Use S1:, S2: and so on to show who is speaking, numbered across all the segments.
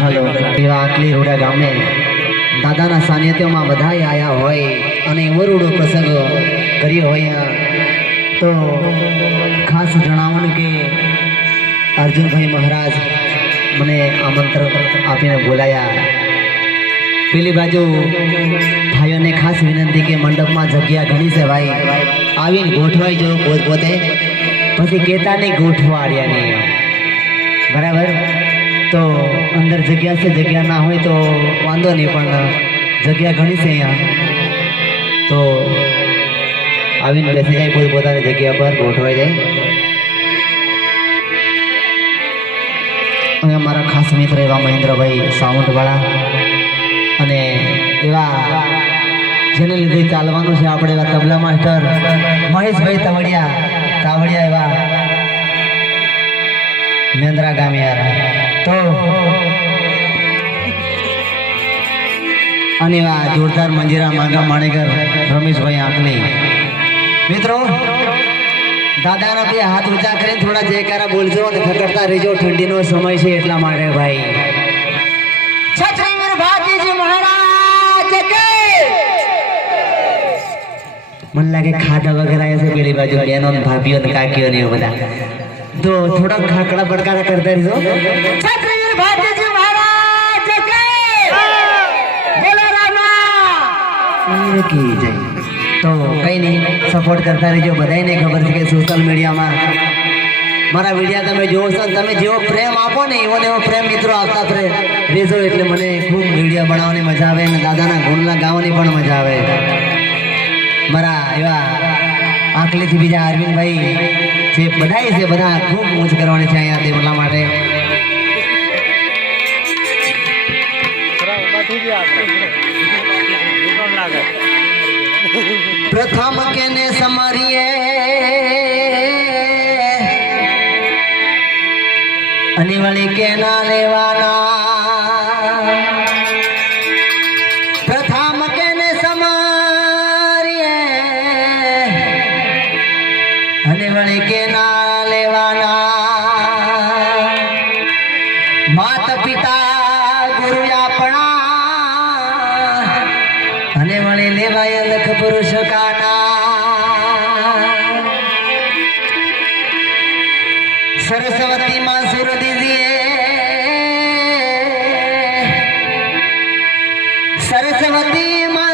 S1: હાલો એવા આટલી રોડા ગામે દાદાના સાનિધ્યમાં બધાય આવ્યા હોય અને વરુડો પ્રસંગ કર્યો હોય. તો ખાસ જણાવવાનું કે અર્જુનભાઈ મહારાજ મને આમંત્રણ આપીને બોલાયા. પેલી બાજુ ભાઈઓને ખાસ વિનંતી કે મંડપમાં જગ્યા ઘણી છે ભાઈ. આવીને ગોઠવાઈ જો પોત પોતે પછી કહેતા નહીં ગોઠવાડ્યા નહીં બરાબર? તો અંદર જગ્યા છે, જગ્યા ના હોય તો વાંધો નહીં, પણ જગ્યા ઘણી છે અહીંયા. તો આવીને બેસી જાય, કોઈ પોતાની જગ્યા પર ગોઠવાઈ જાય. અને અમારા ખાસ મિત્ર એવા મહેન્દ્રભાઈ સાઉન્ડવાળા અને એવા જેને લીધે ચાલવાનું છે, આપણે એવા તબલા માસ્ટર મહેશભાઈ તવડિયા, તાવડિયા એવા મેંદ્રા ગામે યાર. તો અને આ જોરદાર મંજીરા માંગા માણેકર રમેશભાઈ આંકલી મિત્રો દાદાના બે હાથ ઊંચા કરીને થોડા જયકારા બોલજો અને ખકડતા રહેજો. ઠંડીનો સમય છે એટલા માટે ભાઈ. મને લાગે ખાધા વગેરે છે પેલી બાજુ બહેનો ભાભીઓ કાકીઓ ને બધા. તો થોડા ખાકડા બડકારા કરતા રહેજો છત્રીવીર ભારતીજી મહારાજ કે બોલો રામા. કી જય. તો કઈ નહીં સપોર્ટ કરતા રહેજો બધાને ખબર છે કે સોશિયલ મીડિયામાં મારા વિડીયા તમે જોવો છો તમે જેવો પ્રેમ આપો ને એવો ને એવો પ્રેમ મિત્રો આપતા પ્રે રહેજો એટલે મને ખૂબ વિડીયા બનાવવાની મજા આવે અને દાદાના ગુણના ગાવાની પણ મજા આવે. મારા એવા આંકલીથી બીજા અરવિંદભાઈ જે બધાય છે, બધા ખૂબ મોજ કરવાની છે અહીંયા તે માટે. પ્રથમ કેને સમરીએ? અને વળી કેના લેવાના? માત પિતા ગુરુ આપણા અને વળી લેવાય લખ પુરુષ કાના સરસ્વતી માં સુર દીજીએ સરસ્વતી માં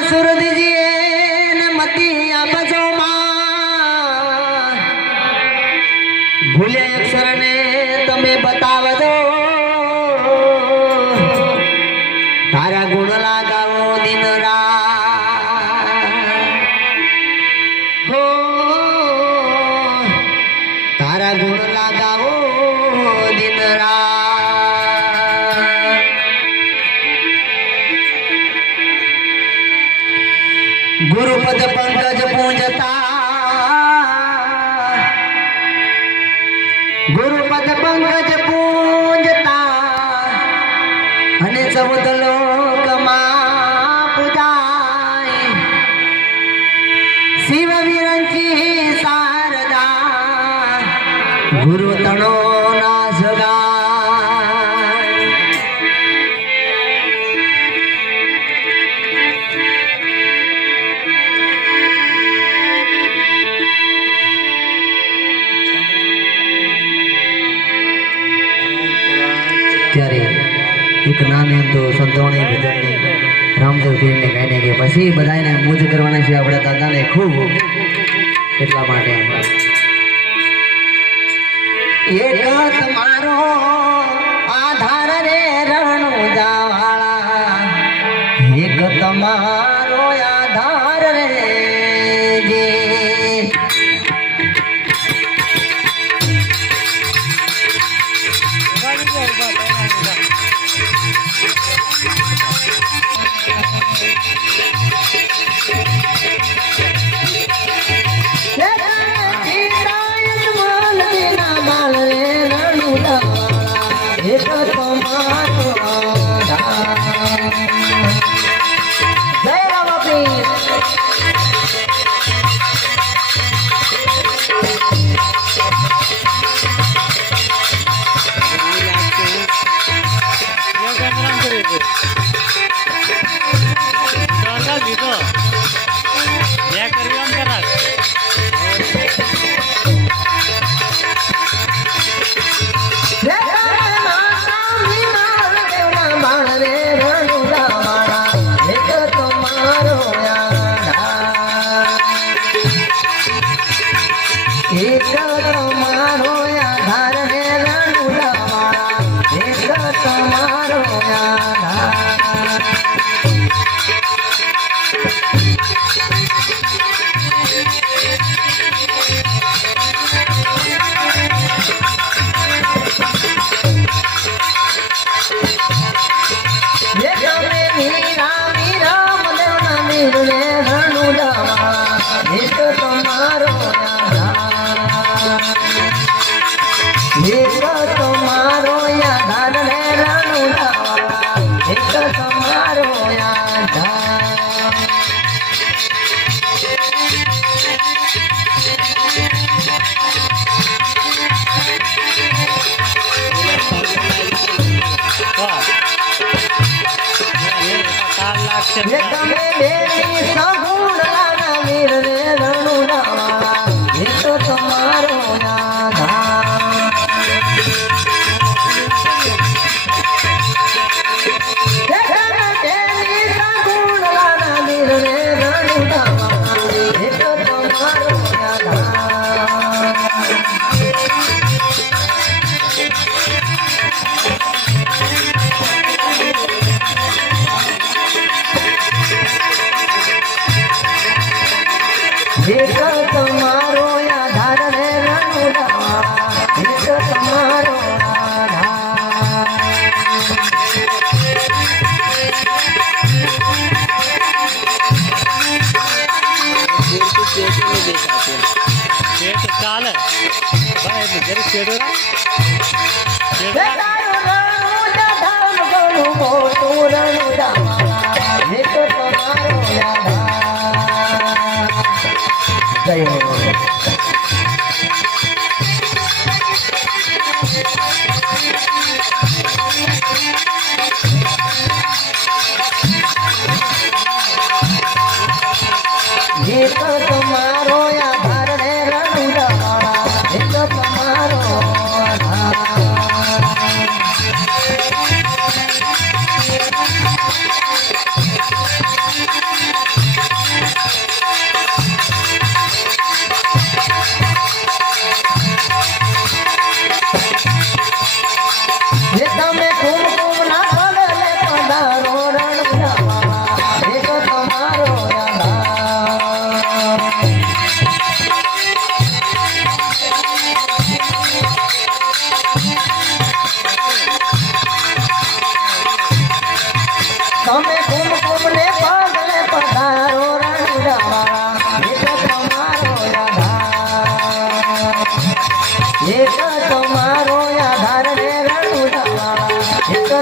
S1: એક તો સંતવાણી ભજનની રામદેવ ગાઈને પછી બધાને મોજ કરવાના છે આપણા દાદાને ખૂબ એટલા માટે. એક તમારો તમારો જે చేత చాలా బాగా జరిగి చెడు చెడు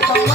S1: એક